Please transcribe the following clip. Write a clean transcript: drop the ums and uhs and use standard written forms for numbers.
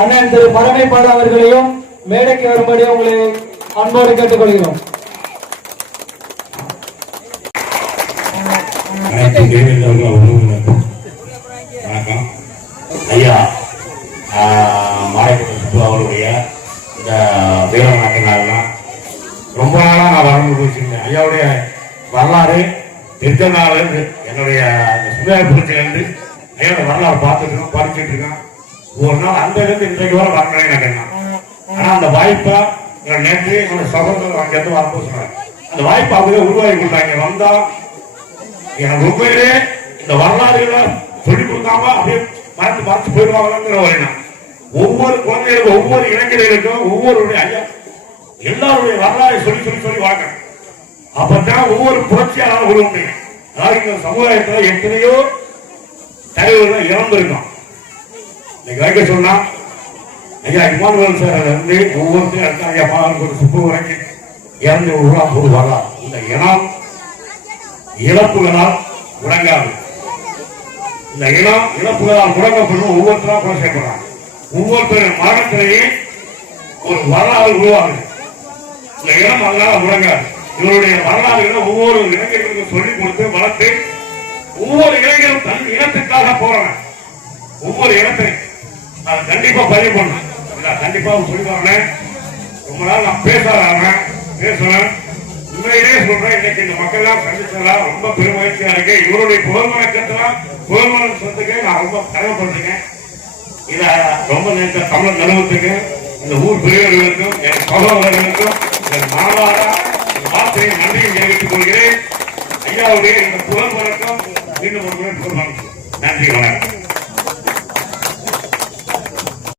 அண்ணன் திரு பரமைப்பாடு அவர்களையும் மேடைக்கு வரும்படி உங்களை அன்போடு கேட்டுக்கொள்கிறோம். வணக்கம் ஐயா. மாயப்பட்டு அவருடைய இந்த வீரநாட்டு நாள்லாம் ரொம்ப நாளாக நான் வரணும்னு வச்சுருந்தேன். ஐயாவுடைய வரலாறு தெரிஞ்ச நாள் என்னுடைய சுமையா புரட்சியிலேருந்து ஐயாவோட வரலாறு பார்த்துட்டு இருக்கோம், படிச்சுட்டு இருக்கேன். ஒரு நாள் அந்த இடத்துல இன்றைக்கு வர வரணும்னு எனக்கு என்ன. ஆனால் அந்த வாய்ப்பை நேற்று என்னோட சகோதரர் அங்கேருந்து வரப்போ சொன்னாங்க. அந்த வாய்ப்பை அவங்களே உருவாக்கி கொடுத்தாங்க. வந்தா எனக்கு உண்மையிலே இந்த வரலாறுகளை சொல்லிக் கொடுக்காம அப்படியே மறைச்சு போயிடுவாங்கங்கிற ஒரு எண்ணம். ஒவ்வொரு குழந்தைகளுக்கும் ஒவ்வொரு இளைஞர்களுக்கும் ஒவ்வொரு ஐயா எல்லாருடைய வரலாறை சொல்லி வாங்க. அப்பதான் ஒவ்வொரு புரட்சியாளரும் உருவ முடியும். அதாவது இந்த சமுதாயத்துல எத்தனையோ தலைவர்கள் இறந்திருக்கோம். இன்னைக்கு வைக்க சொன்னா ஐயா இமானுவேல் சார் இருந்து ஒவ்வொருத்தையும் ஐயா மாணவர்கள் சுப்பு வரைக்கும் இறந்து ஒரு வரலாறு. இந்த இனம் இழப்புகளால் முடங்காது. இந்த இனம் இழப்புகளால் முடங்கப்படும் ஒவ்வொருத்தரும் கொலை செய்யப்படுறாங்க. ஒவ்வொருத்தரும் மரணத்திலேயே ஒரு வரலாறு உருவாகுது. இந்த இனம் அதனால முடங்காது. இவருடைய வரலாறுகளை ஒவ்வொரு இளைஞர்களுக்கும் சொல்லிக் கொடுத்து வளர்த்து ஒவ்வொரு இளைஞரும் தன் இனத்துக்காக போறாங்க. ஒவ்வொரு இனத்தையும் அதை கண்டிப்பா பதிவு பண்ண கண்டிப்பா சொல்லிடுவாங்க. ரொம்ப நாள் நான் பேசுறேன். உண்மையிலேயே சொல்றேன். இன்னைக்கு இந்த மக்கள் எல்லாம் சந்திச்சதெல்லாம் ரொம்ப பெருமகிழ்ச்சியா இருக்கு. இவருடைய புகழ்மணம் சொத்துக்கு நான் ரொம்ப கடமைப்பட்டிருக்கேன். இத ரொம்ப நேற்று தமிழ் நிறுவனத்துக்கு இந்த ஊர் பெரியவர்களுக்கும் என் சகோதரர்களுக்கும் என் மாணவரா வார்த்தையை நன்றியை தெரிவித்துக் கொள்கிறேன். ஐயாவுடைய இந்த புகழ்மணக்கம் மீண்டும் ஒரு முறை புகழ்மணம். நன்றி, வணக்கம்.